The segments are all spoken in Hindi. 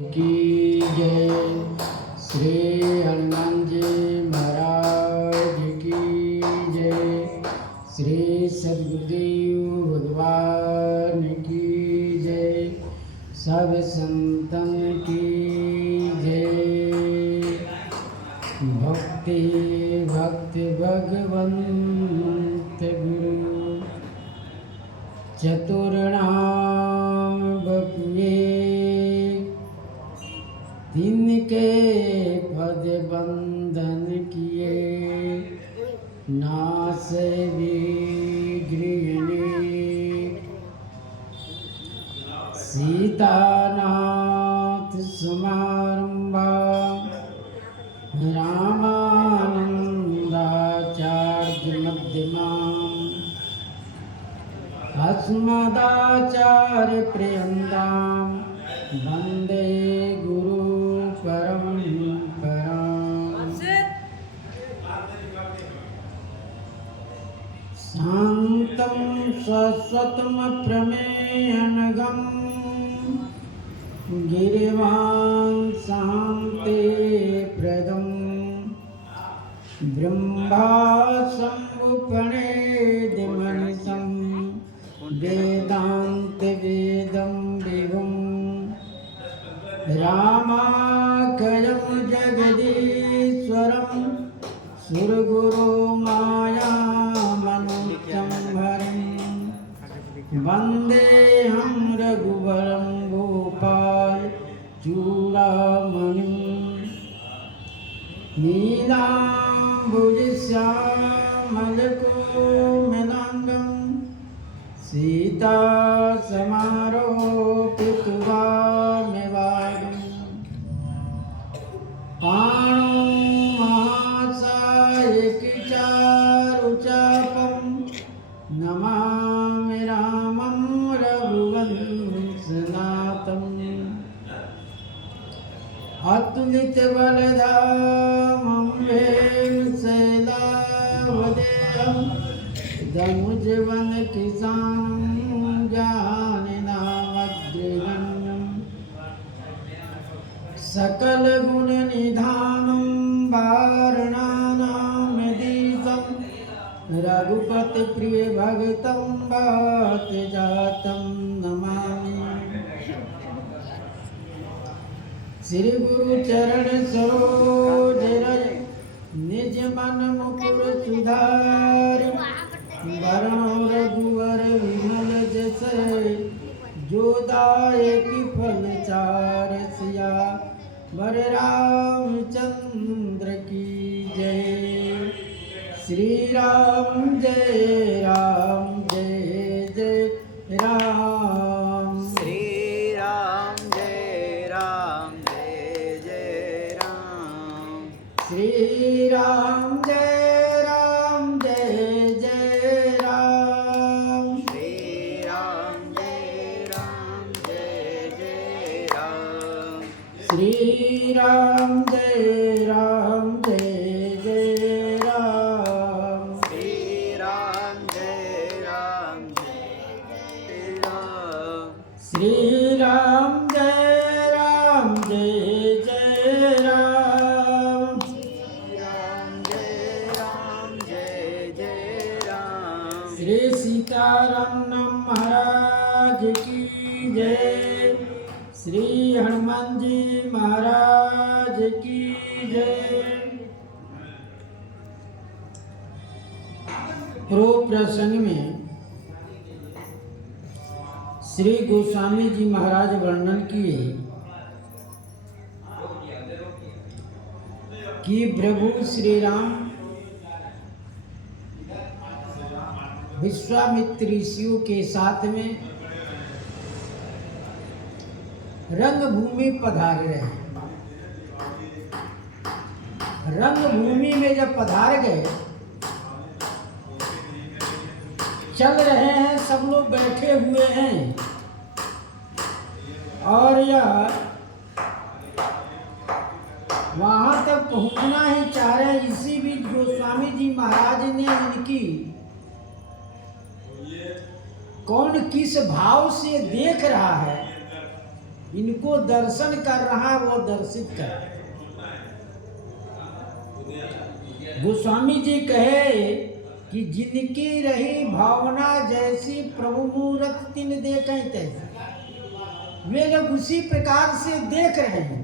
की जय। श्री हनुमान जी महाराज की जय। श्री सद्गुरुदेव भगवान की जय। सब संतन की जय। भक्ति भक्ति भगवंत गुरु चतुर्णाम बपुए तिनके पद बंधन किए नास विगृहणे सीतानाथ समारंभा रामानंदाचार्य मध्यमाम् अस्मदाचार्य पर्यन्तां वन्दे गुरु परम्पराम्। शान्तं शाश्वतं प्रमेयनघं गिरिवां शान्तिप्रदं ब्रह्माशम्भुपणेदिमनिशं वेदान्तवेदं विभुं रामाख्यं जगदीश्वरं सुरगुरुमायामनुजं हरिं वन्देऽहं रघुवरं गोपाल चूडामणिं नीलाम्बुजश्यामलकोमलाङ्गं सीता समारोपितवामिवागम् पाणौ महासायकिचारुचापं नमामि रामं रघुवंशनाथम् अतुलितबलधामं वेङ्कटशैलावदेहं दनुजवनकृशानं जाननामग्रगण्यं सकलगुणनिधानं वारणानामधीशं रघुपतिप्रियभक्तं वातजातं नमामि। श्री गुरु चरण सरोज रज निज मन मुकुर सुधारि वरणो रघुवर विमल जस जो दायकि फल चार सिया वर रामचंद्र की जय। श्री राम जय जय राम। श्री राम जय जय राम। श्री राम जय जय राम। श्री राम जय जय राम। श्री राम जय जय राम। श्री राम जय राम। श्री राम जय जय राम। जय जय राम। श्री सीताराम महाराज की जय। श्री हनुमान जी महाराज की जय। पूर्व प्रसंग में श्री गोस्वामी जी महाराज वर्णन किए कि प्रभु श्री राम विश्वामित्र ऋषियों के साथ में रंगभूमि पधार रहे हैं। रंगभूमि में जब पधार गए, चल रहे हैं, सब लोग बैठे हुए हैं और यह वहां तक पहुंचना ही चाह रहे हैं। इसी बीच गोस्वामी जी महाराज ने इनकी कौन किस भाव से देख रहा है इनको दर्शन कर रहा वो दर्शित कर। गोस्वामी जी कहे कि जिनकी रही भावना जैसी प्रभु मूरत तिन देखें तैसी, वे लोग उसी प्रकार से देख रहे हैं।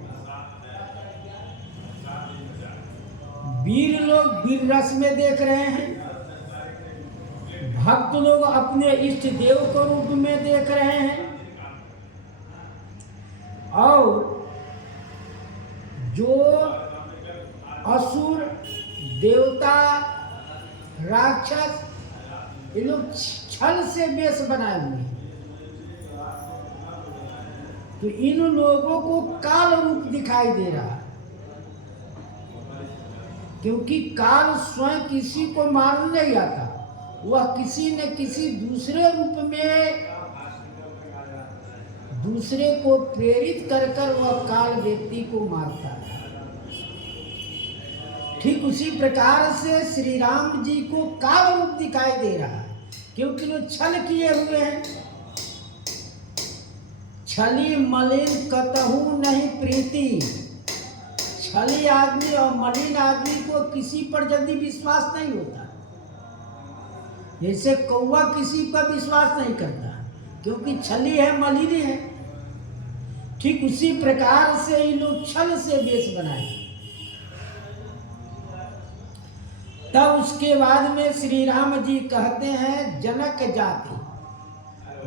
वीर लोग वीर रस में देख रहे हैं, भक्त लोग अपने इष्ट देव को रूप में देख रहे हैं, और जो असुर देवता राक्षस ये लोग छल से वेश बनाए हुए हैं। तो इन लोगों को काल रूप दिखाई दे रहा है, क्योंकि काल स्वयं किसी को मारने नहीं आता, वह किसी न किसी दूसरे रूप में दूसरे को प्रेरित कर कर वह काल व्यक्ति को मारता है। ठीक उसी प्रकार से श्री राम जी को काल रूप दिखाई दे रहा है, क्योंकि वो छल किए हुए हैं। छली मलिन कतहु नहीं प्रीति, छली आदमी और मलिन आदमी को किसी पर जल्दी विश्वास नहीं होता। जैसे कौवा किसी पर विश्वास नहीं करता, क्योंकि छली है, मलिन है। ठीक उसी प्रकार से इन लोग छल से वेश बनाए। तब उसके बाद में श्री राम जी कहते हैं, जनक जाति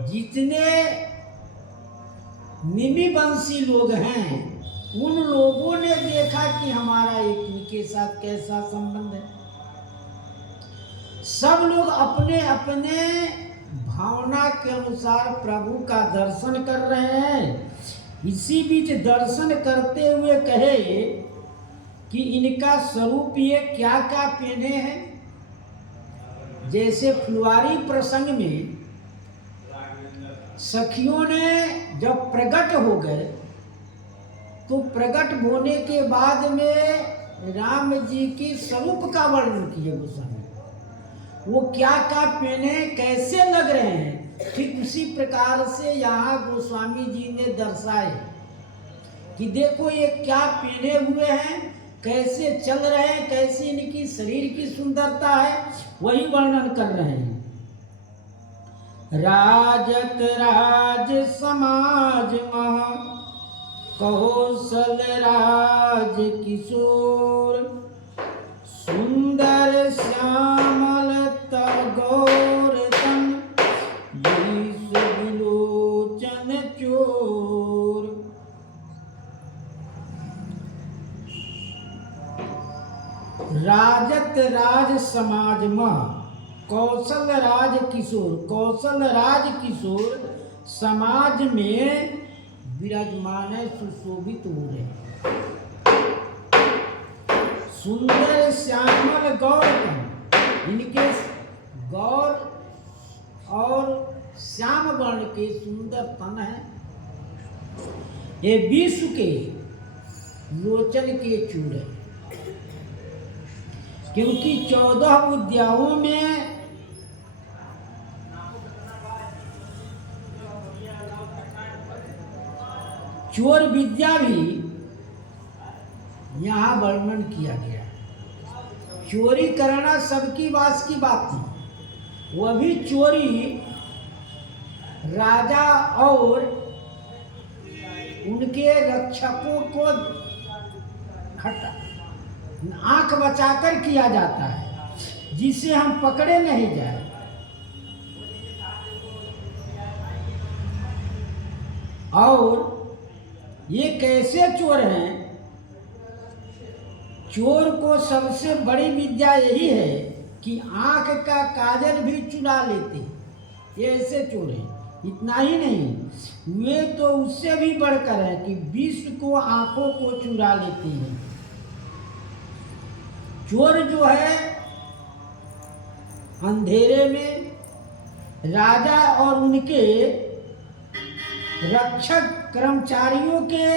जितने निमिवंशी लोग हैं, उन लोगों ने देखा कि हमारा एक इनके साथ कैसा संबंध है। सब लोग अपने अपने भावना के अनुसार प्रभु का दर्शन कर रहे हैं। इसी बीच दर्शन करते हुए कहे कि इनका स्वरूप ये क्या क्या पहने हैं। जैसे फुलवारी प्रसंग में सखियों ने जब प्रकट हो गए, तो प्रकट होने के बाद में राम जी के स्वरूप का वर्णन किए गोस्वामी। वो क्या क्या पहने, कैसे लग रहे हैं, ठीक उसी प्रकार से यहाँ गोस्वामी जी ने दर्शाए कि देखो ये क्या पहने हुए हैं, कैसे चल रहे हैं, कैसे इनकी शरीर की सुंदरता है, वही वर्णन कर रहे हैं। राजत राज समाज महा कौशल राज किशोर, सुंदर श्यामल तगोर तन विलोचन चोर। राजत राज समाज मह कौशल राज किशोर, कौशल राज किशोर समाज में विराजमान है, सुशोभित हो रहे। सुंदर श्यामल गौर, इनके गौर और श्याम वर्ण के सुंदर तन है। ये विश्व के लोचन के चूर है, क्योंकि 14 विद्याओं में चोर विद्या भी यहाँ वर्णन किया गया। चोरी करना सबकी वास की बात थी, वह भी चोरी राजा और उनके रक्षकों को हटा आंख बचाकर किया जाता है, जिसे हम पकड़े नहीं जाए। और ये कैसे चोर हैं? चोर को सबसे बड़ी विद्या यही है कि आंख का काजल भी चुरा लेते, ये ऐसे चोर हैं। इतना ही नहीं, वे तो उससे भी बढ़कर है कि विश्व को आंखों को चुरा लेते हैं। चोर जो है अंधेरे में राजा और उनके रक्षक कर्मचारियों के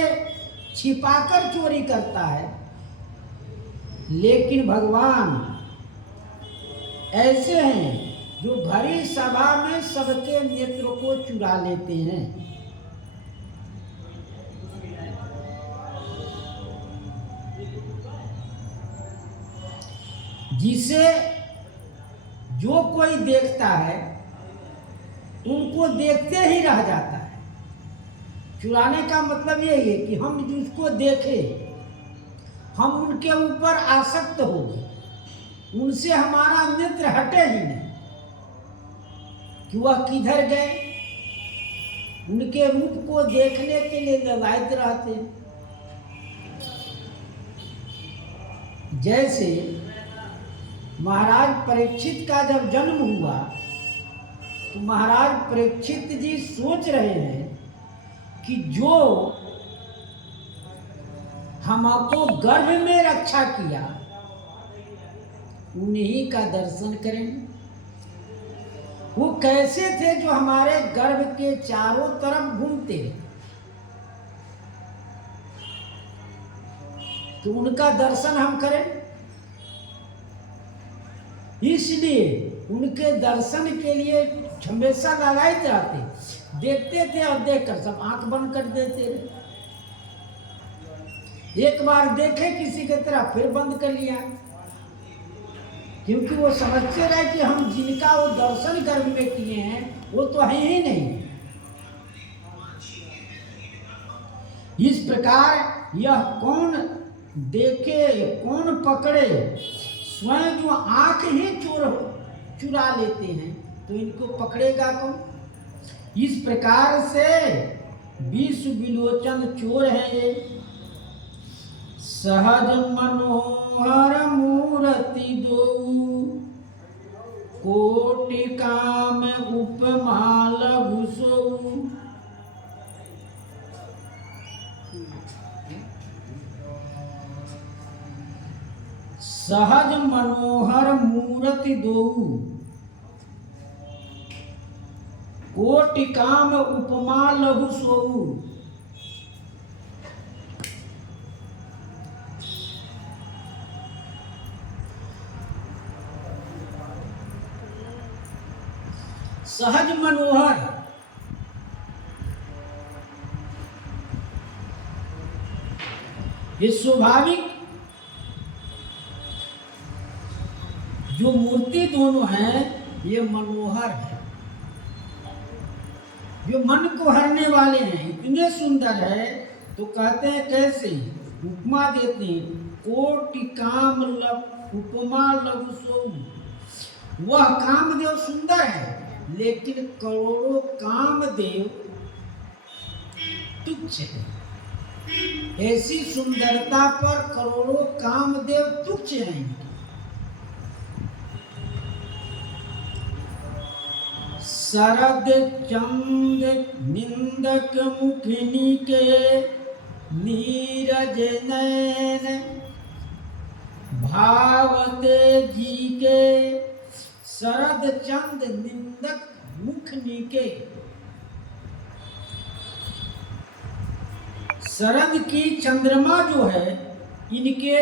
छिपाकर चोरी करता है, लेकिन भगवान ऐसे हैं जो भरी सभा में सबके नेत्र को चुरा लेते हैं। जिसे जो कोई देखता है उनको देखते ही रह जाता है। चुराने का मतलब यही है कि हम जिसको देखें हम उनके ऊपर आसक्त हो गए, उनसे हमारा नेत्र हटे ही नहीं कि वह किधर गए। उनके रूप को देखने के लिए ललायत रहते हैं। जैसे महाराज परीक्षित का जब जन्म हुआ तो महाराज परीक्षित जी सोच रहे हैं कि जो हमको गर्भ में रक्षा किया उन्हीं का दर्शन करेंगे। वो कैसे थे जो हमारे गर्भ के चारों तरफ घूमते, तो उनका दर्शन हम करें। इसलिए उनके दर्शन के लिए हमेशा लगाए जाते, देखते थे और देखकर सब आंख बंद कर देते थे। एक बार देखे किसी की तरफ फिर बंद कर लिया, क्योंकि वो समझते रहे कि हम जिनका वो दर्शन गर्भ में किए हैं वो तो है ही नहीं। इस प्रकार यह कौन देखे कौन पकड़े, स्वयं जो आंख ही चुरा लेते हैं तो इनको पकड़ेगा कौन। इस प्रकार से विश्व विलोचन चोर है ये। सहज मनोहर मूर्ति दो, कोटि काम उपमा लघु सोऊ। सहज मनोहर मूर्ति दो, कोटि काम उपमा लघु सोऊ। सहज मनोहर ये स्वाभाविक जो मूर्ति दोनों हैं ये मनोहर है, जो मन को हरने वाले हैं, इतने सुंदर है। तो कहते हैं कैसे, उपमा देते हैं, कोटि काम उपमा लघु सोऊ। वह कामदेव सुंदर है लेकिन करोड़ों कामदेव तुच्छ है। ऐसी सुंदरता पर करोड़ों कामदेव तुच्छ हैं। शरद चंद निंदक मुखिनी के नीरज नयन भावते जी के। शरद चंद निंदक मुखनी के, शरद की चंद्रमा जो है इनके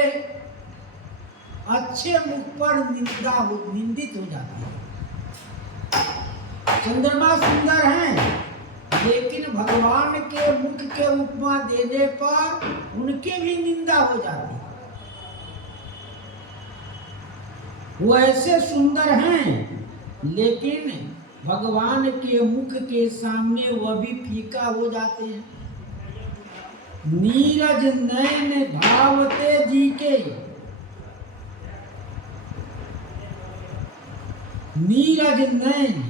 अच्छे मुख पर निंदित हो जाती है। चंद्रमा सुंदर हैं लेकिन भगवान के मुख के उपमा देने पर उनके भी निंदा हो जाती है। वो ऐसे सुंदर हैं लेकिन भगवान के मुख के सामने वह भी फीका हो जाते हैं। नीरज नयन भावते जी के, नीरज नयन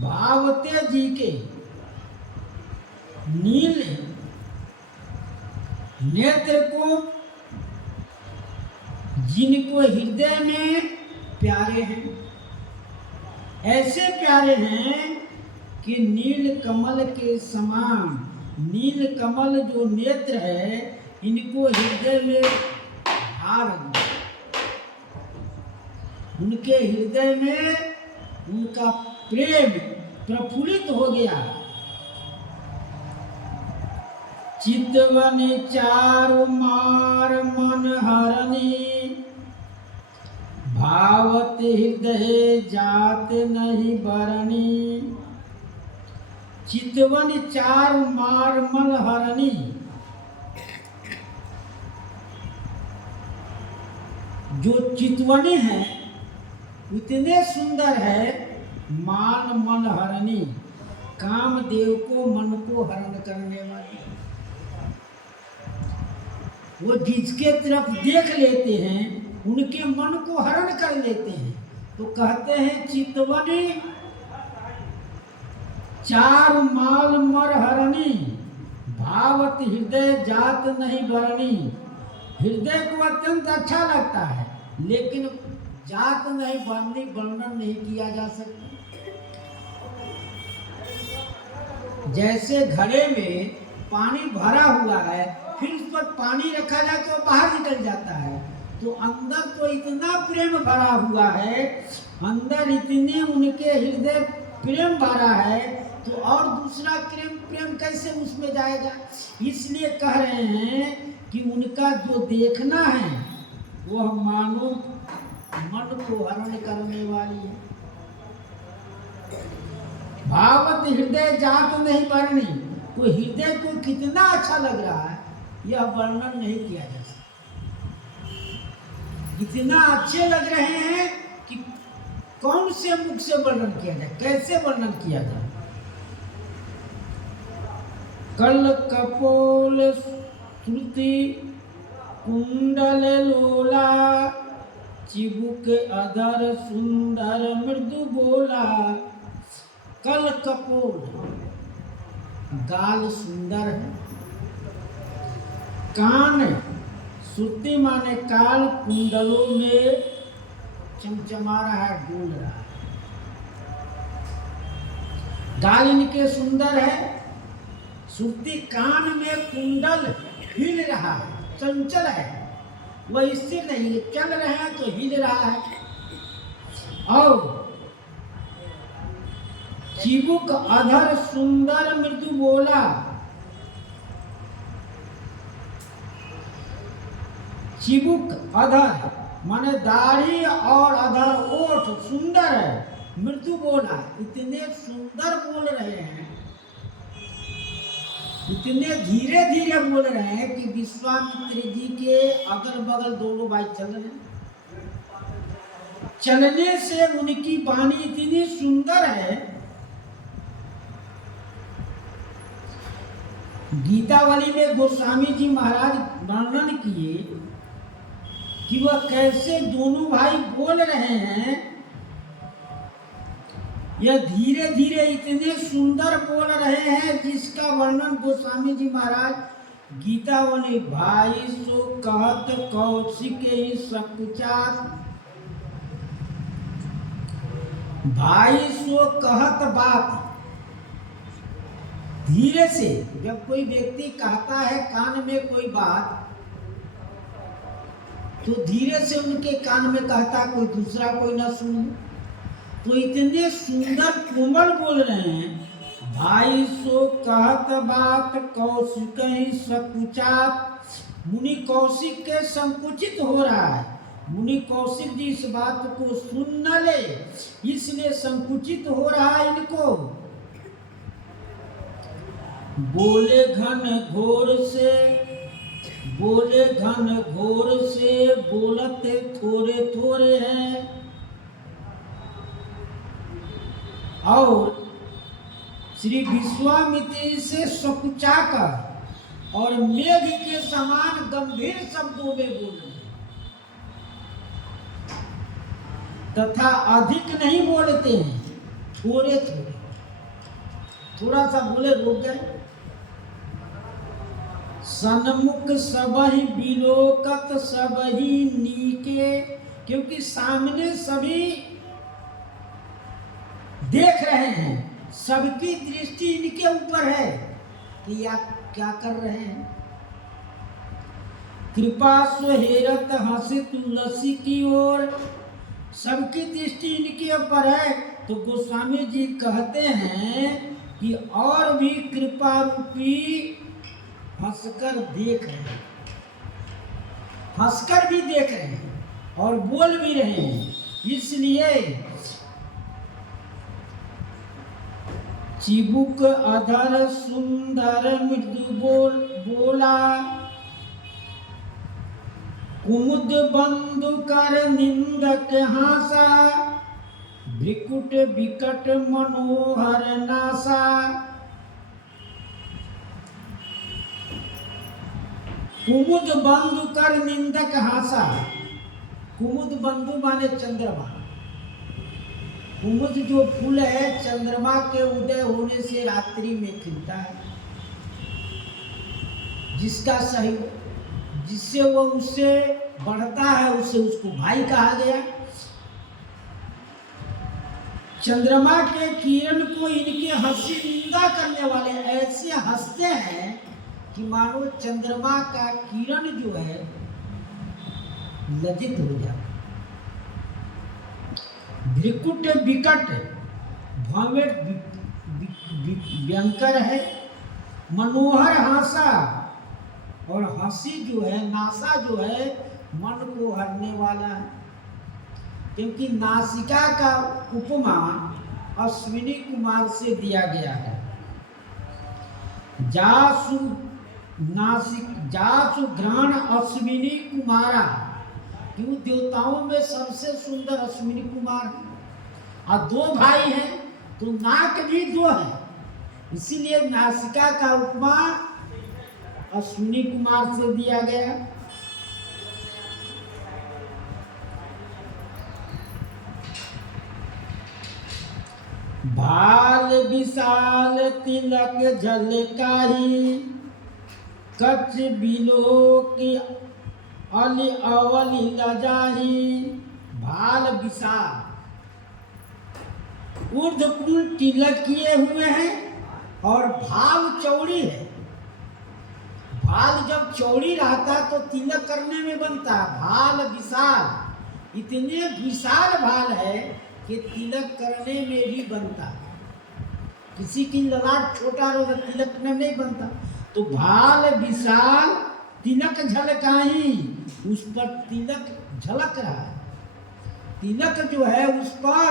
भावते जी के, नील नेत्र को जिनको हृदय में प्यारे हैं, ऐसे प्यारे हैं कि नील कमल के समान, नील कमल जो नेत्र है इनको हृदय में भार, उनके हृदय में उनका प्रेम प्रफुल्लित हो गया। चितवन चारु मार मन हरनी, भावत हृदय जात नहीं बरनी। चितवन चारु मार मन हरनी, जो चितवने हैं इतने सुंदर है, मान मन हरणी, कामदेव को मन को हरण करने वाली। वो जिसके तरफ देख लेते हैं उनके मन को हरण कर लेते हैं। तो कहते हैं चितवनी चार माल मर हरणी, भावत हृदय जात नहीं भरणी। हृदय को अत्यंत अच्छा लगता है, लेकिन जात नहीं भरनी, वर्णन नहीं किया जा सकता। जैसे घड़े में पानी भरा हुआ है, फिर उस पर पानी रखा जाए तो बाहर निकल जाता है, तो अंदर तो इतना प्रेम भरा हुआ है, अंदर इतने उनके हृदय प्रेम भरा है, तो और दूसरा प्रेम कैसे उसमें जाएगा। इसलिए कह रहे हैं कि उनका जो देखना है वह मानो मन को हरण करने वाली है। भावत हृदय जात नहीं वर्णी, तो हृदय को कितना अच्छा लग रहा है यह वर्णन नहीं किया जा सकता। इतना अच्छे लग रहे हैं कि कौन से मुख से वर्णन किया जाए, कैसे वर्णन किया जाए। कल कपोल श्रुति कुंडल लोला, चिबुक अधर सुंदर मृदु बोला। कल कपोल, गाल सुंदर है, कान श्रुति माने काल, कुंडलों में चमचमा रहा है, डोल रहा है। गाल इनके सुंदर है, श्रुति कान में कुंडल हिल रहा है, चंचल है, वह स्थिर नहीं, चल रहे हैं तो हिल रहा है। और चिबुक अधर सुंदर मृदु बोला, चिबुक अधर माने दाढ़ी और अधर ओठ सुंदर है, मृदु बोला, इतने सुंदर बोल रहे हैं, इतने धीरे धीरे बोल रहे हैं कि विश्वामित्र जी के अगल बगल दोनों भाई चल रहे हैं। चलने से उनकी वाणी इतनी सुंदर है। गीतावली में गोस्वामी जी महाराज वर्णन किए कि वह कैसे दोनों भाई बोल रहे हैं। यह धीरे धीरे इतने सुंदर बोल रहे हैं जिसका वर्णन गोस्वामी जी महाराज गीतावली भाई सो कहत कौशिक ही सकुचात, भाई सो कहत बात। धीरे से जब कोई व्यक्ति कहता है कान में कोई बात, तो धीरे से उनके कान में कहता, कोई दूसरा कोई ना सुने। तो इतने सुंदर कोमल बोल रहे हैं। भाई सो कहत बात कौशिक ही सकुचात, मुनि कौशिक के संकुचित हो रहा है। मुनि कौशिक जी इस बात को सुन न ले, इसलिए संकुचित हो रहा है इनको। बोले घन घोर से, बोले घन घोर से, बोलते थोड़े थोड़े हैं। और श्री विश्वामित्र से सकुचाकर और मेघ के समान गंभीर शब्दों में बोले, तथा अधिक नहीं बोलते हैं, थोड़े थोड़े, थोड़ा सा बोले रुक गए। सन्मुख सबहि बिलोकत सबहि नीके, क्योंकि सामने सभी देख रहे हैं, सबकी दृष्टि इनके ऊपर है कि आप क्या कर रहे हैं। कृपा सुहेरत हंसे तुलसी की ओर, सबकी दृष्टि इनके ऊपर है। तो गोस्वामी जी कहते हैं कि और भी कृपा रूपी हंसकर देख रहे हैं, हंसकर भी देख रहे हैं और बोल भी रहे हैं। इसलिए चिबुक अधर सुंदर मृदु बोला, कुमुद बंधु कर निंदक हासा, भ्रिकुट विकट मनोहर नासा। कुमुद बंधु कर निंदक हासा। कुमुद बंधु माने चंद्रमा। कुमुद जो फूल है चंद्रमा के उदय होने से रात्रि में खिलता है, जिसका सही जिससे वो उससे बढ़ता है, उससे उसको भाई कहा गया। चंद्रमा के किरण को इनके हंसी निंदा करने वाले ऐसे हंसते हैं कि मानो चंद्रमा का किरण जो है लज्जित हो जाए। भ्रिकुट विकट भव्य भयंकर है, मनोहर हासा, और हंसी जो है नासा जो है मन को हरने वाला है। क्योंकि नासिका का उपमा अश्विनी कुमार से दिया गया है। जासु घ्राण अश्विनी कुमारा, क्यों देवताओं में सबसे सुंदर अश्विनी कुमार है। और दो भाई हैं तो नाक भी दो है, इसीलिए नासिका का उपमा अश्विनी कुमार से दिया गया। भाल विशाल तिलक झलकाही, कच्छ बिलो की अली अवली लजाही। भाल विशाल ऊर्ध्वकुल तिलक किए हुए हैं और भाल चौड़ी है। भाल जब चौड़ी रहता तो तिलक करने में बनता। भाल विशाल, इतने विशाल भाल है कि तिलक करने में भी बनता। किसी की ललाट छोटा रहो तो तिलक में नहीं बनता। तो भाल विशाल तिलक झलकाई, उस पर तिलक झलक रहा है, तिलक जो है उस पर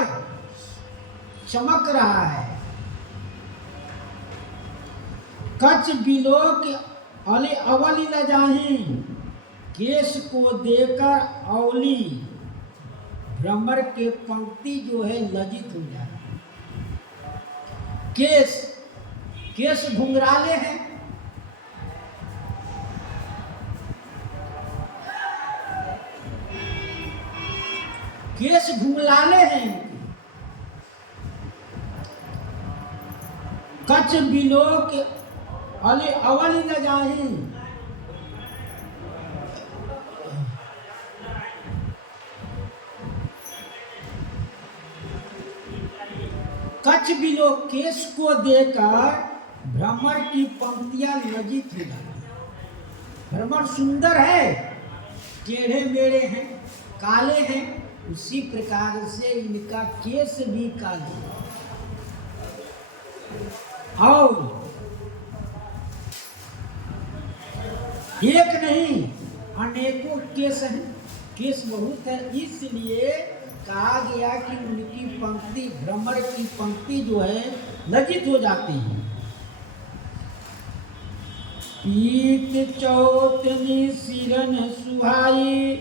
चमक रहा है। कच्छ बिलोक अली अवली लजाही, केश को देकर अवली भ्रमर के पंक्ति जो है लज्जित हो जाए। केश घुंघराले हैं, केश घुंघराले हैं। कच्छ बिलोक अली अवली लजाही, कच्छ बिलोक केश को देकर भ्रमर की पंक्तियां लज्जित हो जाती। भ्रमर सुंदर है, टेढ़े मेढ़े हैं, काले हैं, उसी प्रकार से इनका केश भी काले है। और एक नहीं अनेकों केस हैं, केस बहुत है, इसलिए कहा गया कि उनकी पंक्ति, भ्रमर की पंक्ति जो है लज्जित हो जाती है। पीत चौतनी सिरन सुहाई,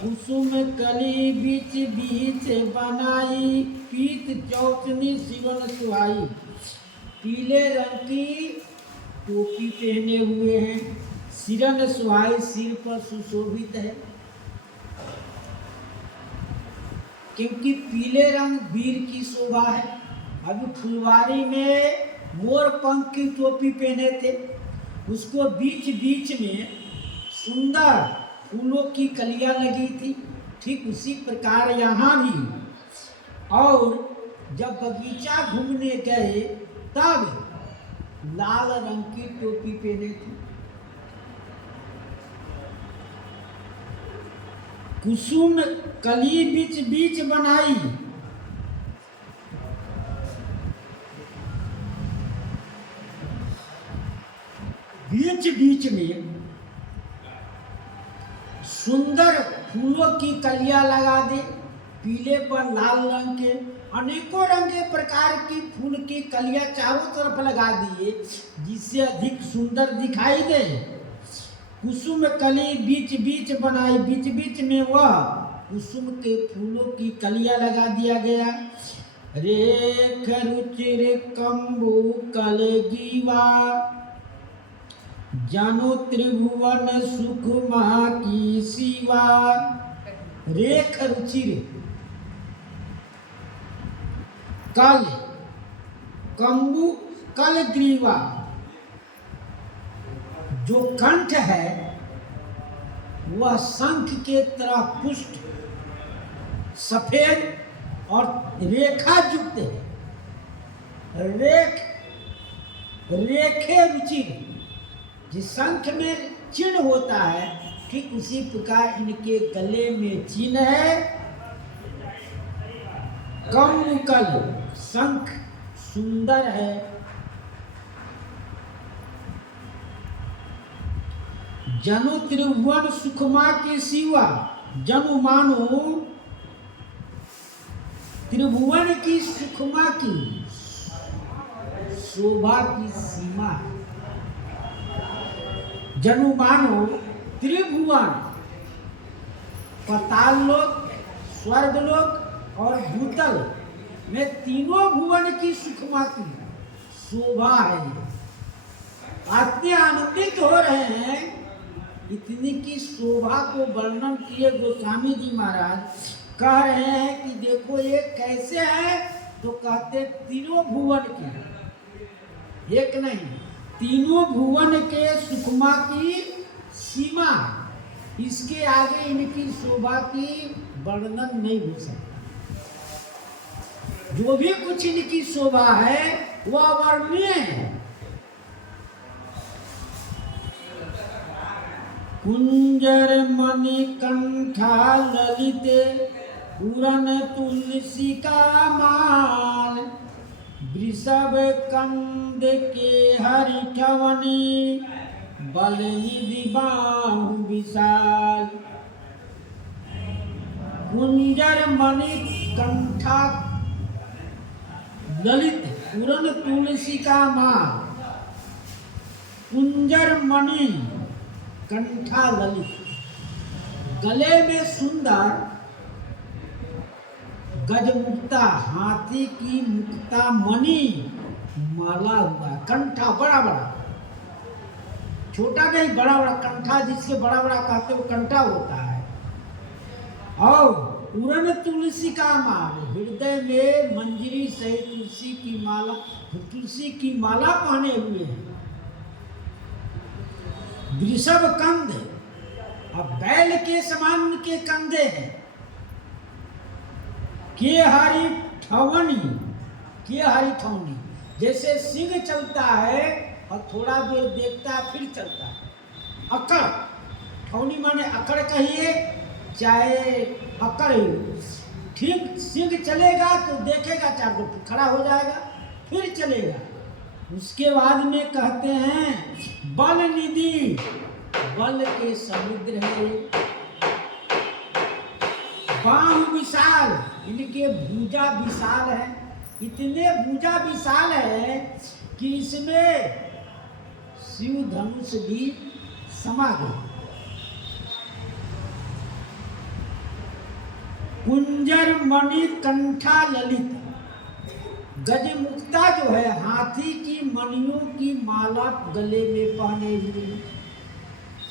कुसुम कली बीच बीच बनाई। पीत चौतनी सिरन सुहाई, पीले रंग की टोपी पहने हुए हैं। सिरन सुहाई, सिर पर सुशोभित है, क्योंकि पीले रंग वीर की शोभा है। अभी फुलवारी में मोर पंख की टोपी पहने थे, उसको बीच बीच में सुंदर फूलों की कलियां लगी थी। ठीक उसी प्रकार यहाँ भी। और जब बगीचा घूमने गए तब लाल रंग की टोपी पहने थे। कुसुम कली बीच बीच बनाई, बीच बीच में सुंदर फूलों की कलियां लगा दे। पीले पर लाल रंग के अनेकों रंग के प्रकार की फूल की कलियां चारों तरफ लगा दिए, जिससे अधिक सुंदर दिखाई दे। कुसुम कली बीच बीच बनाई, बीच बीच में वह कुसुम के फूलों की कलियां लगा दिया गया। रेख रुचिर कंबु कल गीवा, जानो त्रिभुवन सुख महा की सीवा। रेख रुचिर कल कंबु कल ग्रीवा, जो कंठ है वह शंख के तरह पुष्ट सफेद और रेखा युक्त है। रेखे रुचिर, जिस शंख में चिन्ह होता है ठीक उसी प्रकार इनके गले में चिन्ह है। कमुकल, शंख सुंदर है। जनु त्रिभुवन सुखमा के सिवा, जनु मानो त्रिभुवन की सुखमा की शोभा की सीमा। जनु मानो त्रिभुवन, पाताल लोक, स्वर्ग लोक और भूतल में तीनों भुवन की सुखमा की शोभा है। आत्मा आनंदित हो रहे हैं। इतनी की शोभा को वर्णन किए गोस्वामी जी महाराज कह रहे हैं कि देखो ये कैसे है, तो कहते तीनों भुवन की, एक नहीं तीनों भुवन के सुखमा की सीमा। इसके आगे इनकी शोभा की वर्णन नहीं हो सकता। जो भी कुछ इनकी शोभा है वह अवर्णनीय है। कुंजर मणिकंठा ललिते पूरन तुलसी का माल, वृषभ कंद के हरिठवनी, बल निधि बाहु विशाल। कुंजर मणिकंठा ललित पूरन तुलसी का माल, कुंजर मणि कंठा ललित, गले में सुंदर गजमुक्ता हाथी की मुक्ता मणि माला हुआ। कंठा बड़ा बड़ा, छोटा नहीं बड़ा बड़ा कंठा, जिसके बड़ा बड़ा कहते वो कंठा होता है। और पूरन तुलसी का माल, हृदय में मंजरी सहित तुलसी की माला, तुलसी की माला पहने हुए हैं। वृषभ कंध, अब बैल के समान उनके कंधे हैं। के हरि ठवनी, के हरि ठवनी, जैसे सिंह चलता है और थोड़ा देर देखता है फिर चलता है। अकड़, ठवनी माने अकड़ कहिए चाहे अकड़ ही, ठीक सिंह चलेगा तो देखेगा, चार दो खड़ा हो जाएगा फिर चलेगा। उसके बाद में कहते हैं बल निधि, बल के समुद्र है। बाहु विशाल, इनके भुजा विशाल है। इतने भुजा विशाल है कि इसमें शिव धनुष भी समा गया। कुंजर मणि कंठा ललित, गजमुक्ता जो है हाथी की मणियों की माला गले में पहने हुए।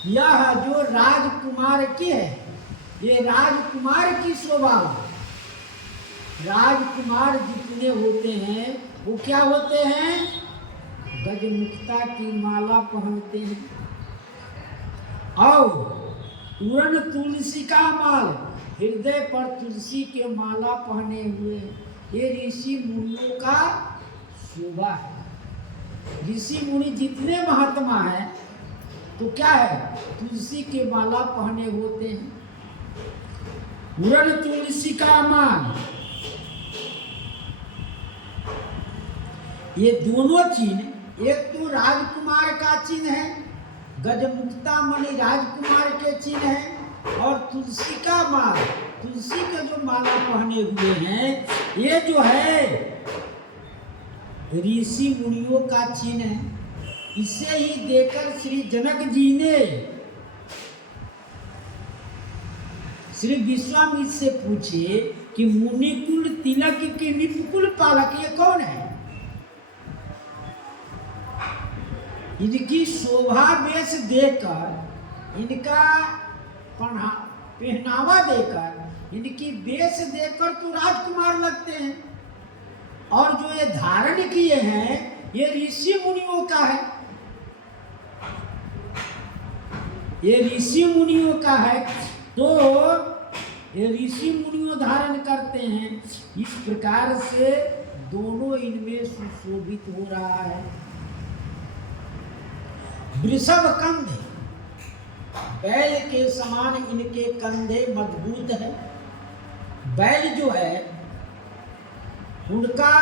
यह जो राजकुमार की है, ये राजकुमार की शोभा। राजकुमार जितने होते हैं वो क्या होते हैं, गजमुक्ता की माला पहनते हैं। और पूरन तुलसी का माल, हृदय पर तुलसी के माला पहने हुए। ये ऋषि मुनियों का शोभा है। ऋषि मुनि जितने महात्मा हैं तो क्या है, तुलसी के माला पहने होते हैं। पूरन तुलसी का माल, ये दोनों चिन्ह, एक तो राजकुमार का चिन्ह है, गजमुक्ता मणि राजकुमार के चिन्ह है, और तुलसी का माल, तुलसी के जो माला पहने हुए हैं, ये जो है ऋषि मुनियों का चिन्ह है। इसे ही देखकर श्री जनक जी ने श्री विश्वामित्र से पूछे कि मुनिकुल तिलक के निपुकुल पालक ये कौन है? इनकी शोभा वेश देकर, इनका पहनावा देकर, इनकी वेश देकर तो राजकुमार लगते हैं, और जो ये धारण किए हैं ये ऋषि मुनियों का है, ये ऋषि मुनियों का है। तो ये ऋषि मुनियों धारण करते हैं। इस प्रकार से दोनों इनमें सुशोभित हो रहा है। वृषभ कंधे, बैल के समान इनके कंधे मजबूत है। बैल जो है उनका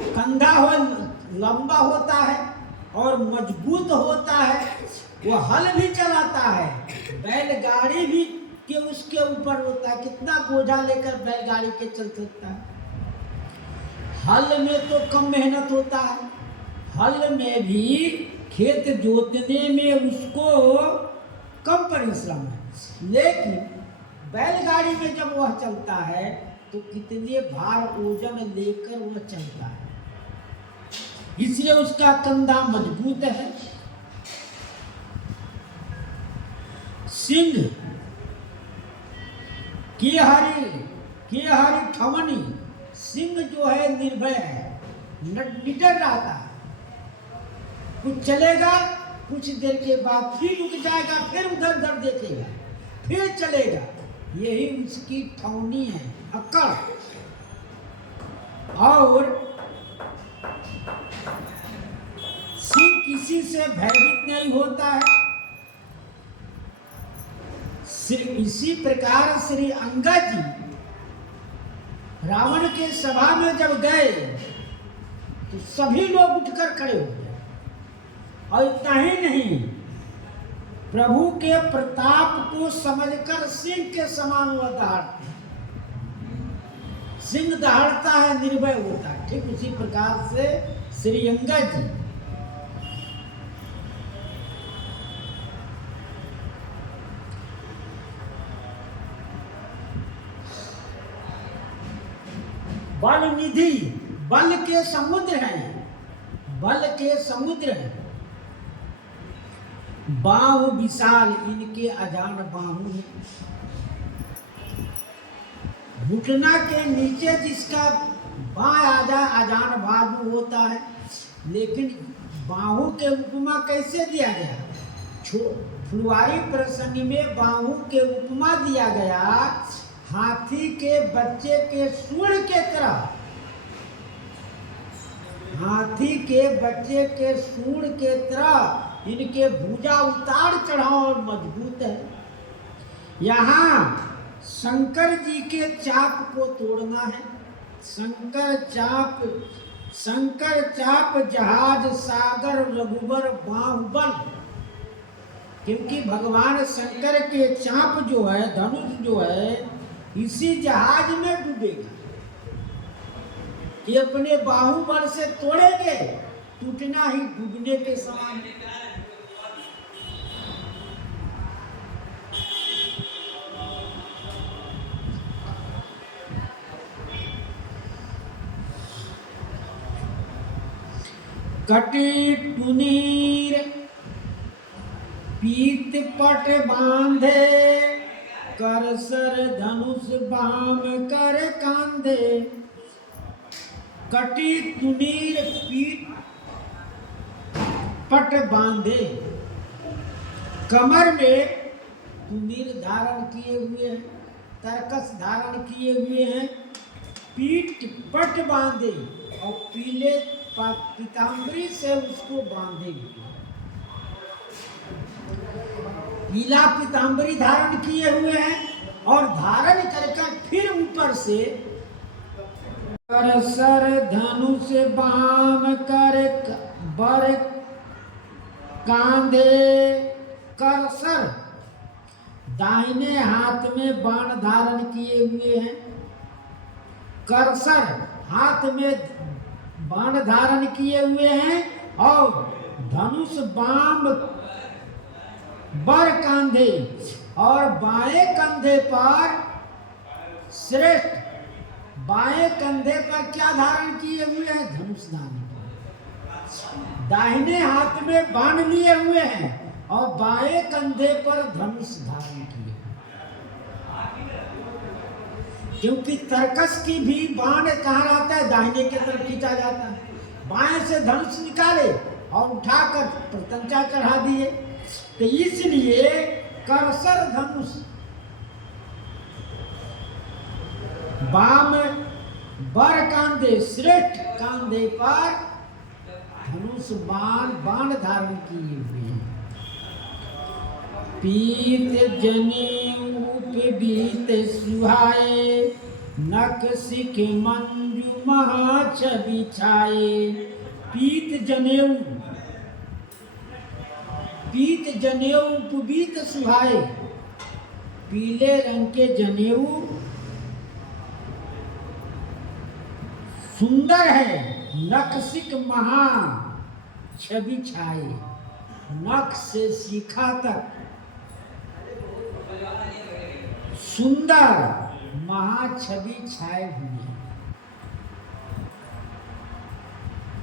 कंधा लंबा होता है और मजबूत होता है, वो हल भी चलाता है। बैलगाड़ी भी के उसके ऊपर होता है, कितना बोझा लेकर बैलगाड़ी के चल सकता है। हल में तो कम मेहनत होता है, हल में भी खेत जोतने में उसको कम परिश्रम है, लेकिन बैलगाड़ी में जब वह चलता है तो कितने भार ओजन लेकर वह चलता है, इसलिए उसका कंधा मजबूत है। सिंह की हरी ठमनी, सिंह जो है निर्भय है, निडर रहता है। कुछ चलेगा, कुछ देर के बाद फिर रुक जाएगा, फिर उधर उधर देखेगा, फिर चलेगा। यही उसकी ठौनी है, अक्कड़। और सिंह किसी से भयभीत नहीं होता है। इसी प्रकार श्री अंगद जी रावण के सभा में जब गए तो सभी लोग उठकर खड़े हो गए, और इतना ही नहीं, प्रभु के प्रताप को समझकर सिंह के समान वह दहाड़ते हैं। सिंह दहाड़ता है, निर्भय होता है। ठीक उसी प्रकार से श्री अंगद जी बल निधि, बल के समुद्र हैं, बल के समुद्र हैं। बाहु विशाल, इनके अजान बाहु है। घुटना के नीचे जिसका बाएं अजान बाहु होता है, लेकिन बाहु के उपमा कैसे दिया गया? फुलवारी प्रसंग में बाहु के उपमा दिया गया हाथी के बच्चे के सूंड के तरह। हाथी के बच्चे के सूंड के तरह इनके भुजा उतार चढ़ाव और मजबूत है। यहाँ शंकर जी के चाप को तोड़ना है। शंकर चाप जहाज सागर रघुबर बाहुबल, क्योंकि भगवान शंकर के चाप जो है, धनुष जो है, इसी जहाज में डूबेगा कि अपने बाहुबल से तोड़ेंगे, टूटना ही डूबने के समान। कटी टुनीर पीत पट बांधे, कर सर धनुष बाम कर कांधे। कटी तुनीर पीठ पट बांधे, कमर में तुनीर धारण किए हुए हैं, तरकस धारण किए हुए हैं, पीठ पट बांधे और पीले पीताम्बरी से उसको बांधे हुए, पीला पीताम्बरी धारण किए हुए हैं और धारण करके फिर ऊपर से कर सर धनुष बाम कर बर कांधे। कर सर, दाहिने हाथ में बाण धारण किए हुए हैं। कर सर, हाथ में बाण धारण किए हुए हैं और धनुष बाम बर कांधे और बाएं कंधे पर श्रेष्ठ, बाएं कंधे पर क्या धारण किए हुए हैं? धनुष धारण। दाहिने हाथ में बाण लिए हुए हैं और बाएं कंधे पर धनुष धारण किए। क्योंकि तर्कस की भी बाण कहाँ रहता है? दाहिने की तरफ खींचा जाता है। बाएं से धनुष निकाले और उठाकर प्रतंचा चढ़ा दिए, तो इसलिए करसर धनुष बाम बर कांधे, श्रेष्ठ कांधे पर धनुष बाण धारण किए हुए हैं। पीत जनेऊ पे बीत सुहाए, नक सिख मंजू महा छवि छाए। पीत जनेऊ, पीत जनेऊ उपबीत सुहाए, पीले रंग के जनेऊ सुंदर है। नखसिक महा छवि छाए, नख से शिखा तक सुंदर महा छवि छाए हुए,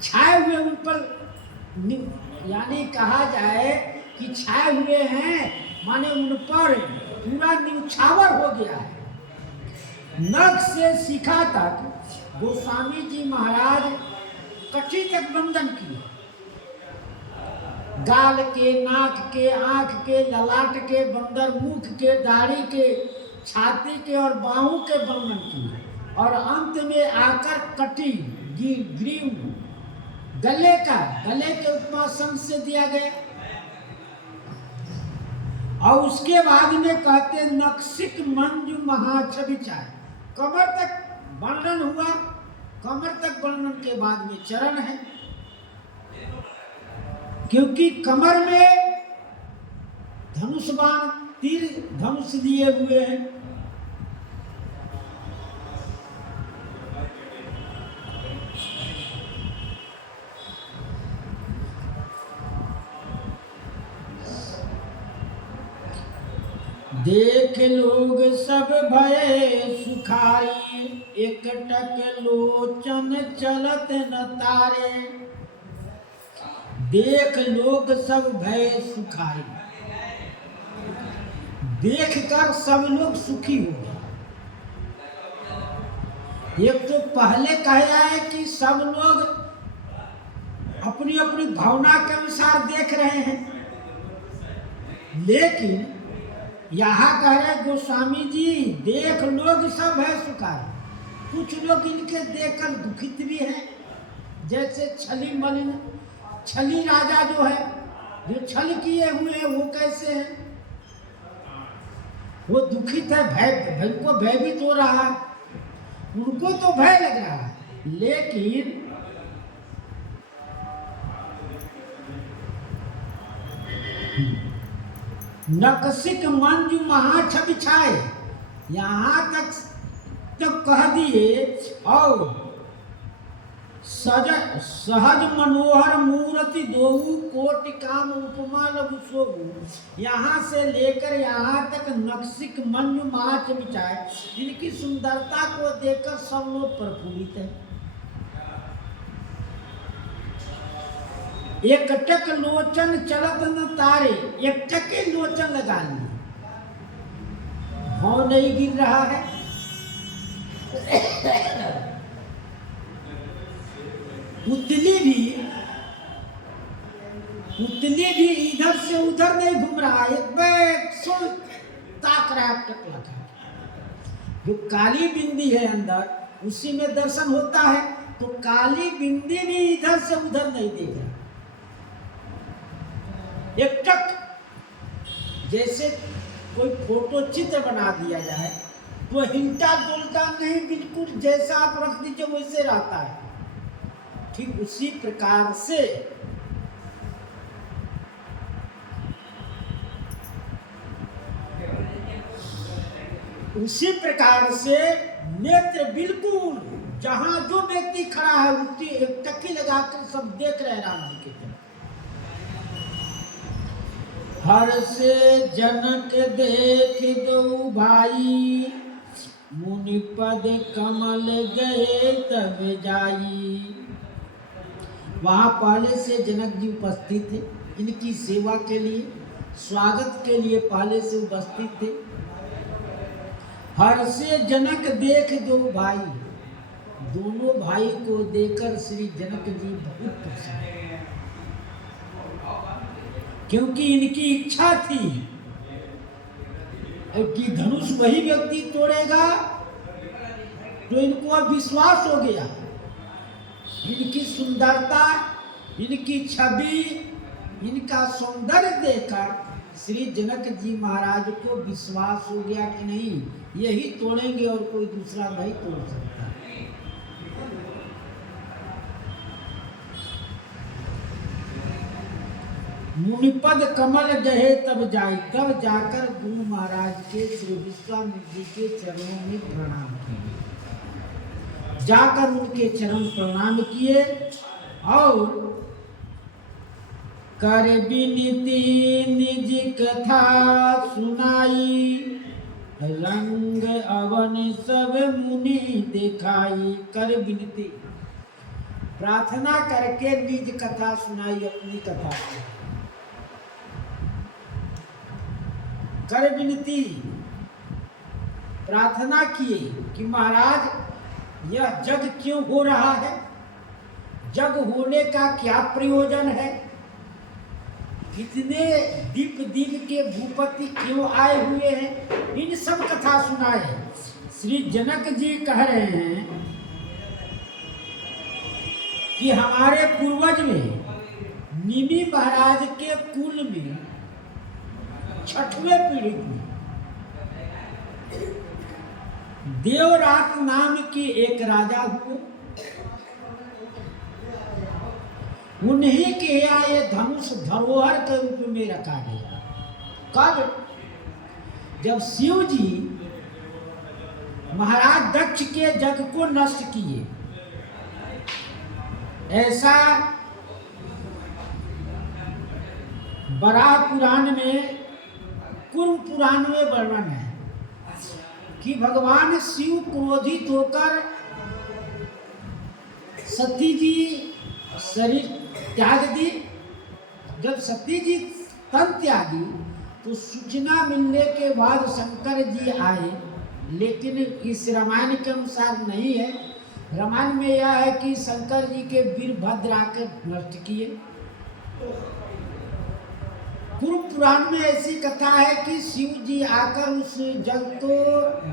छाए हुए ऊपर, यानी कहा जाए कि छाए हुए हैं, माने उन पर पूरा न्यौछावर हो गया है। नख से शिखा तक गोस्वामी जी महाराज कटी तक बंधन किए। गाल के, नाक के, आंख के, ललाट के, बंदर मुख के, दाढ़ी के, छाती के और बाहों के बंधन किए और अंत में आकर कटी, ग्रीव, गले का, गले के उपमा संग से दिया गया। और उसके बाद में कहते नक्सिक मंजू महाछवि चाय, कमर तक वर्णन हुआ। कमर तक वर्णन के बाद में चरण है, क्योंकि कमर में धनुष बाण, तीर धनुष लिए हुए हैं। देख लोग सब भय सुखाई, एकटक लोचन चलत न तारे। देख लोग सब भय सुखाई, देखकर सब लोग सुखी हो गए। एक तो पहले कहा है कि सब लोग अपनी अपनी भावना के अनुसार देख रहे हैं, लेकिन यहाँ कह रहे गोस्वामी जी देख लोग सब है सुखाए। कुछ लोग इनके देखकर दुखित भी हैं, जैसे छली मलिन, छली राजा जो है, जो छल किए हुए हैं, वो कैसे हैं? वो दुखित है, भय को भयभीत हो रहा है, उनको तो भय लग रहा है, लेकिन नकसिक मंजू महाछवि छाए, यहाँ तक तो कह दिए। और सहज मनोहर मूर्ति दोऊ कोटि काम उपमा लघु सोबू। यहाँ से लेकर यहाँ तक नक्सिक मंजू महाछवि छाए, इनकी सुंदरता को देखकर सब लोग प्रफुल्लित हैं। एक टक लोचन चलत न तारे, एक टके लोचन लगा लिए, भाव नहीं गिर रहा है। पुतली भी इधर से उधर नहीं घूम रहा है, एक बैठ सुन ताक रहा टक लगा। जो काली बिंदी है अंदर, उसी में दर्शन होता है, तो काली बिंदी भी इधर से उधर नहीं देख रहा। एक टक, जैसे कोई फोटो चित्र बना दिया जाए तो हिलता डुलता नहीं, बिल्कुल जैसा आप रख दीजिए वैसे रहता है। ठीक उसी प्रकार से नेत्र बिल्कुल जहां जो व्यक्ति खड़ा है उसकी एक टक्की लगाकर सब देख रहे हैं राम जी की तरफ। हर से जनक देख दो भाई, मुनिपद कमल गए तब जाई। वहां पहले से जनक जी उपस्थित थे, इनकी सेवा के लिए, स्वागत के लिए पहले से उपस्थित थे। हर से जनक देख दो भाई, दोनों भाई को देखकर श्री जनक जी बहुत प्रसन्न, क्योंकि इनकी इच्छा थी कि धनुष वही व्यक्ति तोड़ेगा, तो इनको अब विश्वास हो गया। इनकी सुंदरता, इनकी छवि, इनका सौंदर्य देखकर श्री जनक जी महाराज को विश्वास हो गया कि नहीं, यही तोड़ेंगे और कोई दूसरा नहीं तोड़ सकता। मुनिपद कमल गए तब जाए, तब जाकर गुरु महाराज के श्री विश्वामित्र जी के चरणों में प्रणाम किए। जाकर उनके चरण प्रणाम किए और कर विनती निज कथा सुनाई, रंग अवन सब मुनि दिखाई। कर विनती, प्रार्थना करके निज कथा सुनाई, अपनी कथा कर विनती, प्रार्थना किए कि महाराज यह जग क्यों हो रहा है, जग होने का क्या प्रयोजन है, इतने दीप दीप के भूपति क्यों आए हुए हैं, इन सब कथा सुनाए। श्री जनक जी कह रहे हैं कि हमारे पूर्वज में, निमि महाराज के कुल में 6वें पीढ़ी में देवरात नाम की एक राजा हुए। उन्हीं के यहाँ ये धनुष धरोहर के रूप में रखा गया। कब? जब शिव जी महाराज दक्ष के जग को नष्ट किए, ऐसा बराह पुराण में, कुर्म पुराण में वर्णन है कि भगवान शिव क्रोधित होकर सती जी शरीर त्याग दी। जब सती जी तन त्यागी तो सूचना मिलने के बाद शंकर जी आए, लेकिन इस रामायण के अनुसार नहीं है। रामायण में यह है कि शंकर जी के वीरभद्र आकर नष्ट किए। पूर्व पुराण में ऐसी कथा है कि शिव जी आकर उस जग को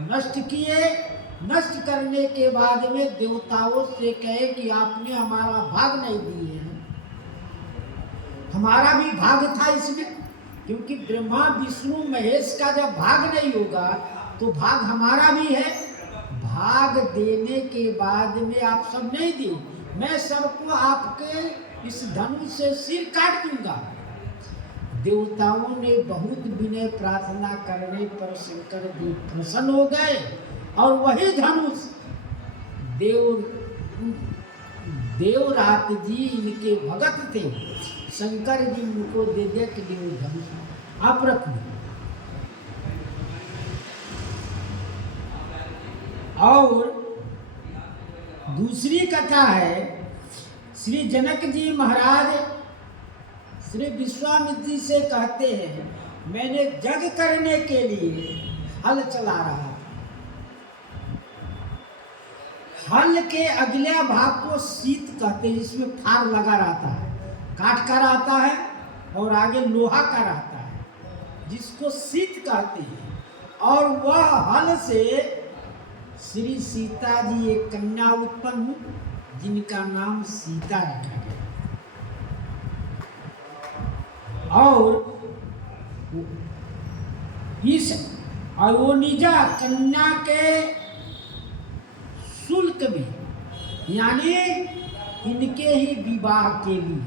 नष्ट किए। नष्ट करने के बाद में देवताओं से कहे कि आपने हमारा भाग नहीं दिए हैं, हमारा भी भाग था इसमें, क्योंकि ब्रह्मा विष्णु महेश का जब भाग नहीं होगा तो भाग हमारा भी है। भाग देने के बाद में आप सब नहीं दिए, मैं सबको आपके इस धनुष से सिर काट दूंगा। देवताओं ने बहुत विनय प्रार्थना करने पर शंकर जी प्रसन्न हो गए और वही धनुष देवरात जी इनके भगत थे, शंकर जी उनको दे दे के देव धनुष आप रख लो। और दूसरी कथा है, श्री जनक जी महाराज श्री विश्वामित्र जी से कहते हैं, मैंने जग करने के लिए हल चला रहा था। हल के अगले भाग को सीत कहते हैं, जिसमें फार लगा रहता है, काठ का रहता है और आगे लोहा का रहता है, जिसको सीत कहते हैं। और वह हल से श्री सीता जी एक कन्या उत्पन्न हुई, जिनका नाम सीता रखा गया। और इस अयोनिजा कन्या के शुल्क में, यानी इनके ही विवाह के लिए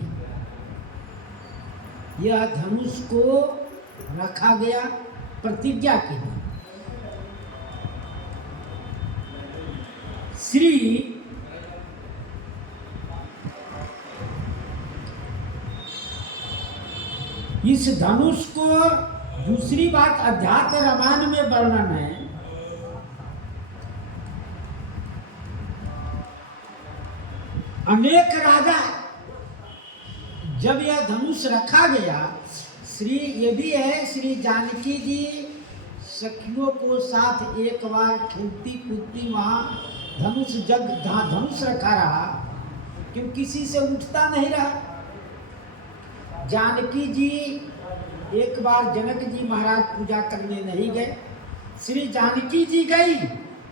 यह धनुष को रखा गया प्रतिज्ञा के लिए। श्री इस धनुष को दूसरी बात अध्यात्म रामायण में वर्णन है। अनेक राजा जब यह धनुष रखा गया, श्री ये भी है श्री जानकी जी सखियों को साथ एक बार खेलती कूदती वहां धनुष रखा रहा, क्यों किसी से उठता नहीं रहा। जानकी जी एक बार जनक जी महाराज पूजा करने नहीं गए, श्री जानकी जी गई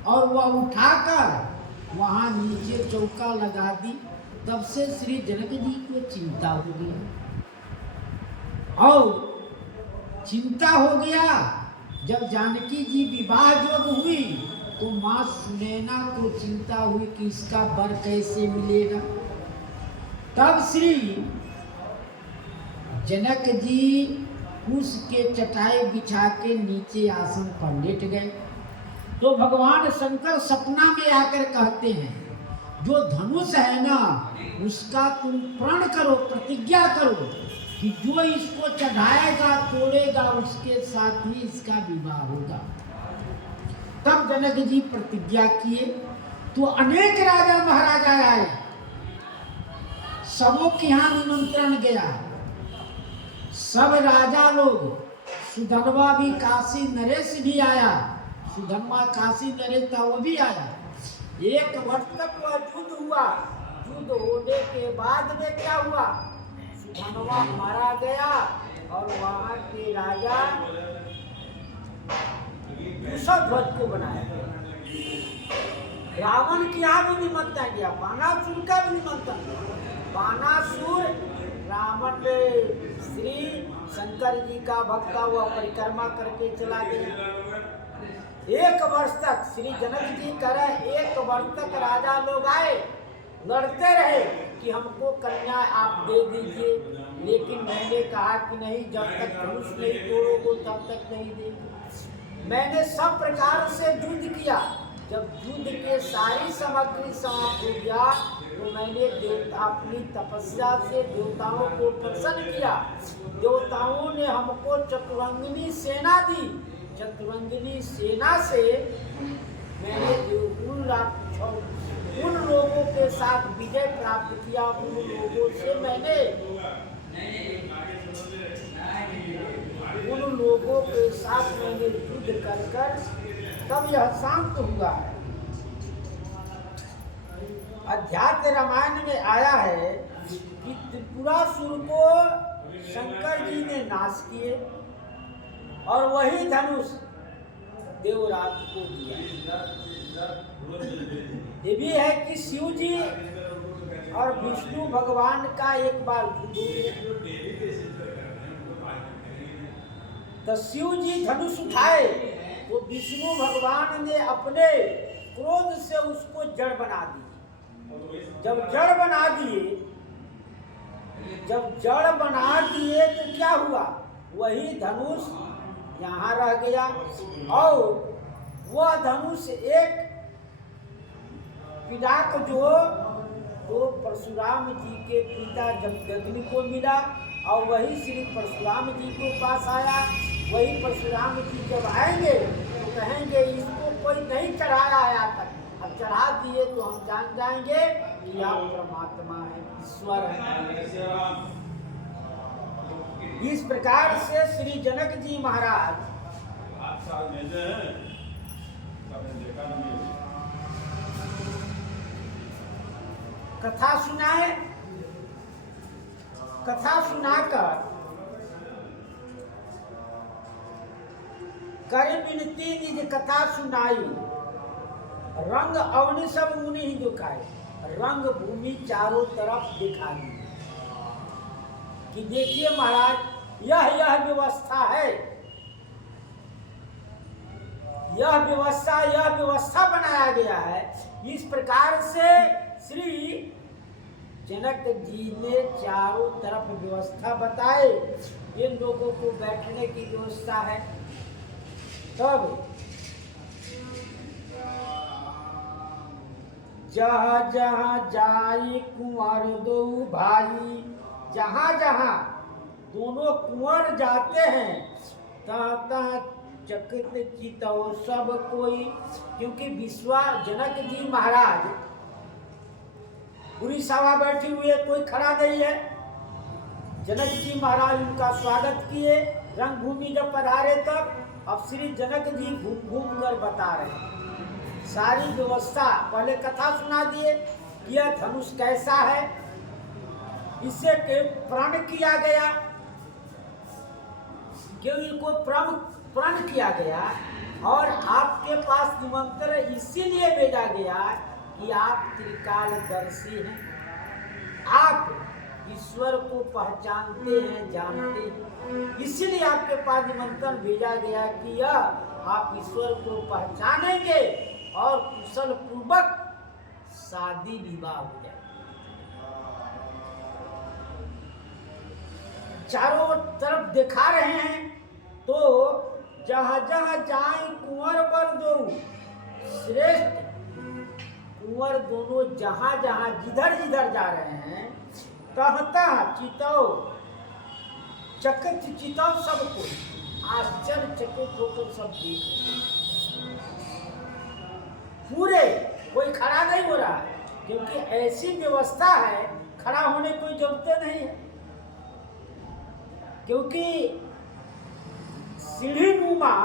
और वह उठाकर वहां नीचे चौका लगा दी। तब से श्री जनक जी को चिंता हो गया, और चिंता हो गया। जब जानकी जी विवाह जब हुई तो माँ सुनैना को चिंता हुई कि इसका वर कैसे मिलेगा। तब श्री जनक जी कुश के चटाई बिछा के नीचे आसन पर लेट गए। तो भगवान शंकर सपना में आकर कहते हैं, जो धनुष है ना उसका तुम प्रण करो, प्रतिज्ञा करो कि जो इसको चढ़ाएगा तोड़ेगा उसके साथ ही इसका विवाह होगा। तब जनक जी प्रतिज्ञा किए। तो अनेक राजा महाराजा आए, सबों के यहाँ निमंत्रण गया। सब राजा लोग, सुधनवा भी, काशी नरेश भी आया, सुधनवा काशी नरेश था वो भी आया। एक वर्ष तक वह युद्ध हुआ। युद्ध होने के बाद में क्या हुआ, सुधनवा मारा गया और वहां के राजा ध्वज को बनाया गया। रावण की यहाँ भी निमंत्रण गया, बानासुर का भी निमंत्रण। बानासुर रावण ने श्री शंकर जी का भक्त हुआ परिक्रमा करके चला गया। एक वर्ष तक श्री जनक जी करे, एक वर्ष तक राजा लोग आए, लड़ते रहे कि हमको कन्या आप दे दीजिए, लेकिन मैंने कहा कि नहीं, जब तक धनुष नहीं तोड़ोगे तब तक नहीं देंगे। मैंने सब प्रकार से युद्ध किया। जब युद्ध के सारी सामग्री समाप्त हो गया तो मैंने अपनी तपस्या से देवताओं को प्रसन्न किया। देवताओं ने हमको चतुरंगिनी सेना दी। चतुरंगिनी सेना से मैंने उन लोगों के साथ विजय प्राप्त किया। उन लोगों से मैंने युद्ध कर तब यह शांत हुआ है। अध्यात्म रामायण में आया है कि त्रिपुरासुर को शंकर जी ने नाश किए और वही धनुष देवराज को दिया। ये भी है कि शिव जी और विष्णु भगवान का एक बार तो शिव जी धनुष उठाए तो विष्णु भगवान ने अपने क्रोध से उसको जड़ बना दी। जब जड़ बना दिए तो क्या हुआ, वही धनुष यहाँ रह गया। और वह धनुष एक पिनाक जो तो परशुराम जी के पिता जमदग्नि को मिला और वही श्री परशुराम जी को पास आया। वही परशुराम जी जब आएंगे तो कहेंगे इसको कोई नहीं चढ़ाया आया तक, अब चढ़ा दिए तो हम जान जाएंगे कि आप परमात्मा है, ईश्वर है। इस प्रकार से श्री जनक जी महाराज कथा सुनाए। कथा सुनाकर कर विनती निज कथा सुनाई, रंग अवनि सब मुनि ही दुखाए। रंग भूमि चारों तरफ दिखा दी कि देखिए महाराज यह व्यवस्था है, यह व्यवस्था बनाया गया है। इस प्रकार से श्री जनक जी ने चारों तरफ व्यवस्था बताए। इन लोगों को बैठने की व्यवस्था है। तब जहाँ जहाँ जाई कुंवर दो भाई, जहाँ जहाँ दोनों कुंवर जाते हैं ताता चकित चितो सब कोई, क्योंकि विश्वा जनक जी महाराज पूरी सभा बैठी हुई है, कोई खड़ा नहीं है। जनक जी महाराज उनका स्वागत किए, रंगभूमि जब पधारे तब अब श्री जनक जी घूम घूम कर बता रहे हैं सारी व्यवस्था। पहले कथा सुना दिए, यह धनुष कैसा है, इससे प्रण किया गया, क्यों इनको प्रण किया गया, और आपके पास निमंत्रण इसीलिए भेजा गया कि आप त्रिकालदर्शी हैं, आप ईश्वर को पहचानते हैं, जानते हैं, इसीलिए आपके पास निमंत्रण भेजा गया कि यह आप ईश्वर को पहचानेंगे और कुशल पूर्वक शादी विवाह हो जाए। चारों तरफ दिखा रहे हैं, तो जहां जहां जाए कुंवर बर दो श्रेष्ठ, कुंवर दोनों जहां जहां जिधर जिधर जा रहे हैं, कहता चितो चकित चितो सबको, आश्चर्यचकित होकर सब देख रहे हैं। पूरे कोई खड़ा नहीं हो रहा है, क्योंकि ऐसी व्यवस्था है, खड़ा होने की कोई जरूरत नहीं है, क्योंकि सीढ़ी नुमा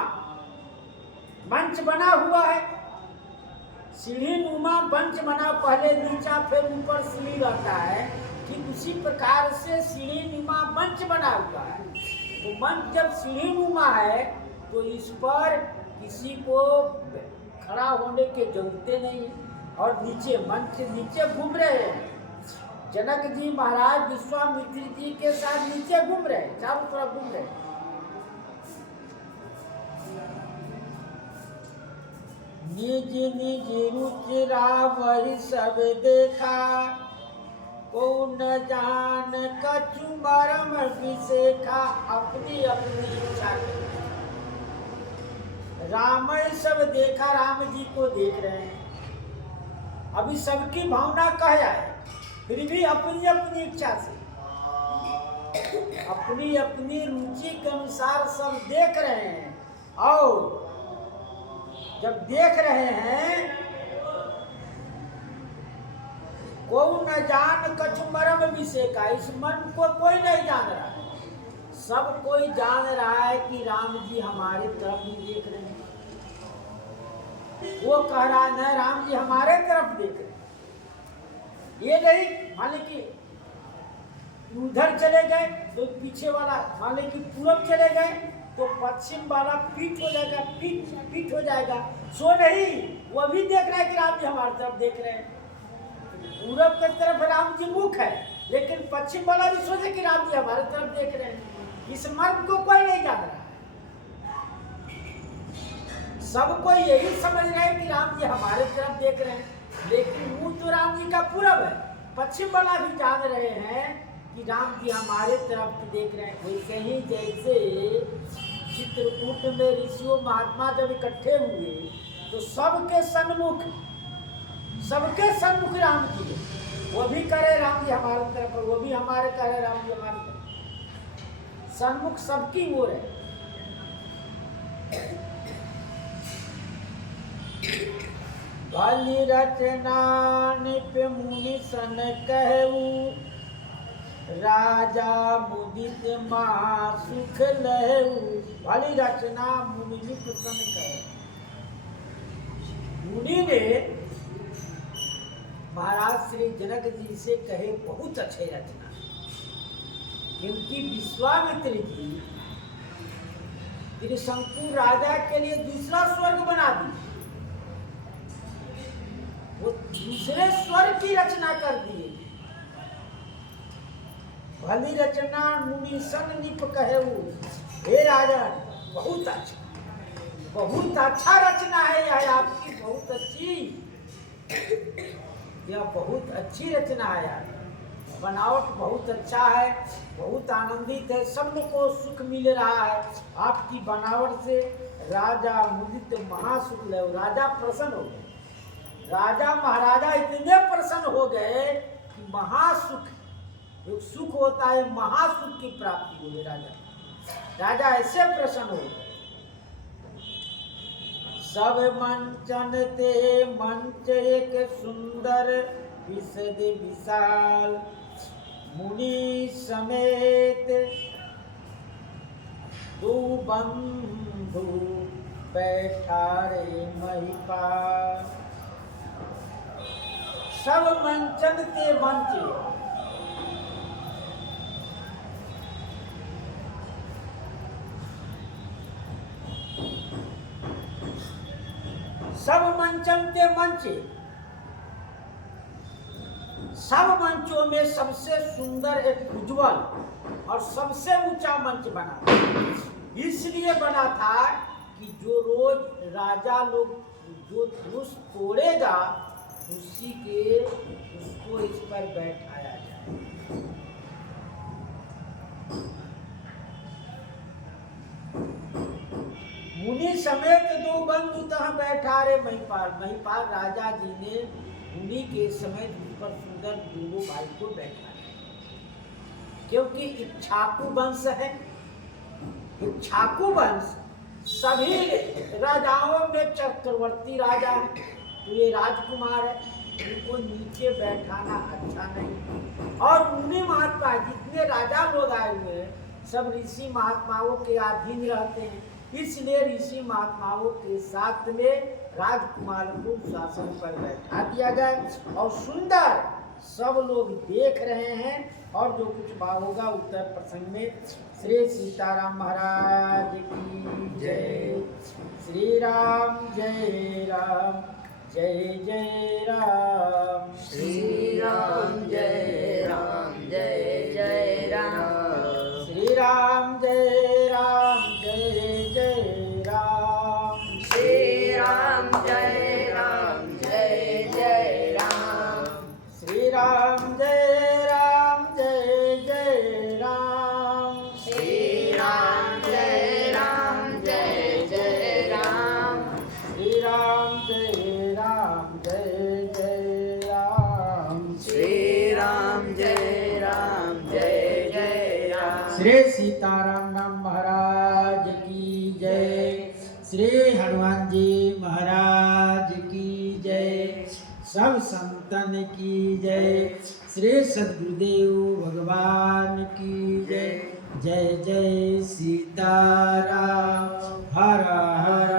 मंच बना हुआ है। सीढ़ी नुमा मंच बना, पहले नीचा फिर ऊपर सीढ़ी रहता है, ठीक उसी प्रकार से सीढ़ी नुमा मंच बना हुआ है। तो मंच जब सीढ़ी नुमा है तो इस पर किसी को खड़ा होने की जरूरत नहीं है, और नीचे मंच नीचे घूम रहे हैं। जनक जी महाराज विश्वामित्र जी के साथ नीचे घूम रहे हैं, चारों तरफ घूम रहे हैं। निज निज रुचिरा वही सब देखा, को न जान कछु मरम विशेखा, अपनी अपनी इच्छा के राम सब देखा, राम जी को देख रहे हैं। अभी सबकी भावना कह जाए, फिर भी अपनी अपनी इच्छा से, अपनी अपनी रुचि के अनुसार सब देख रहे हैं। और जब देख रहे हैं, को न जान कछु मरम विषय का, इस मन को कोई नहीं जान रहा है, सब कोई जान रहा है कि राम जी हमारे तरफ ही देख रहे हैं। वो कह रहा है न, राम जी हमारे तरफ देख रहे हैं। ये नहीं मान ली कि उधर चले गए तो पीछे वाला, मान ली कि पूरब चले गए तो पश्चिम वाला पीठ हो जाएगा, पीठ हो जाएगा। सो नहीं, वो भी देख रहे हैं कि राम जी हमारी तरफ देख रहे हैं। पूरब की तरफ राम जी मुख है, लेकिन पश्चिम वाला भी सोचे कि राम जी हमारे तरफ देख रहे हैं। इस मर्म को कोई नहीं जान रहा है, सबको यही समझ रहे हैं कि राम जी हमारे तरफ देख रहे हैं, लेकिन मुंह तो राम जी का पूरब है। पश्चिम वाला भी जान रहे हैं कि राम जी हमारे तरफ देख रहे हैं। वैसे ही जैसे चित्रकूट में ऋषियों महात्मा जब इकट्ठे हुए तो सबके सन्मुख राम जी है। वो भी करे राम जी हमारे तरफ, वो भी हमारे करे राम जी हमारे तरफ, सन्मुख सबकी ओर है। भली रचना निप मुनि सन कहू, राजा मुदित महा सुख लहू। भली रचना मुनि निप सन कहू, मुनि ने महाराज श्री जनक जी से कहे बहुत अच्छे रचना, क्योंकि विश्वामित्र जी त्रिशंकु राजा के लिए दूसरा स्वर्ग बना दी, वो दूसरे स्वर्ग की रचना कर दिए। भली रचना मुनि सन निप कहू, हे राजन बहुत अच्छा रचना है यह आपकी, बहुत अच्छी, यह बहुत अच्छी रचना है यार। बनावट बहुत अच्छा है, बहुत आनंदित है, सबको सुख मिल रहा है आपकी बनावट से। राजा मुदित महासुख ले, राजा प्रसन्न हो गए, राजा महाराजा इतने प्रसन्न हो गए कि महासुख एक सुख होता है, महासुख की प्राप्ति हुई राजा। राजा ऐसे प्रसन्न हो गए। सब मंचन ते मंच एक सुंदर विशद विशाल, मुनि समेत दो बंधु बैठा रे महिपाल। सब मंचन ते मंच, सब मंचन के मंच, सब मंचों में सबसे सुंदर एक उज्जवल और सबसे ऊंचा मंच बना था। इसलिए बना था कि जो रोज राजा लोग जो धनुष तोड़ेगा उसी के उसको इस पर बैठाया जाए। मुनि समेत दो बंधु तहाँ बैठा रे महिपाल। महिपाल राजा जी ने मुनि के समेत उस पर सुंदर दोनों भाई को बैठा, क्योंकि इक्ष्वाकु वंश है। इक्ष्वाकु वंश सभी राजाओं में चक्रवर्ती राजा है, तो ये राजकुमार है, इनको नीचे बैठाना अच्छा नहीं। और मुनि महात्मा जितने राजा लोग आए हुए हैं सब ऋषि महात्माओं के अधीन रहते हैं, इसलिए ऋषि महात्माओं के साथ में राजकुमार को शासन पर बैठा दिया गया। और सुंदर सब लोग देख रहे हैं। और जो कुछ भाव होगा उत्तर प्रसंग में। श्री सीताराम महाराज की जय। श्री राम जय राम, जय जय राम। श्री राम जय राम, जय जय राम। श्री राम जय राम, जय जय राम। श्री राम जय राम, जय जय राम। श्री राम जय राम, जय जय राम। श्री राम जय राम, जय जय राम। श्री राम जय राम, जय जय राम। श्री राम जय राम, जय जय राम। श्री सीताराम राम महाराज की जय। श्री हनुमान जी महाराज की जय। सब संतन की जय। श्री सद्गुरुदेव भगवान की जय। जय जय सीताराम। हर हर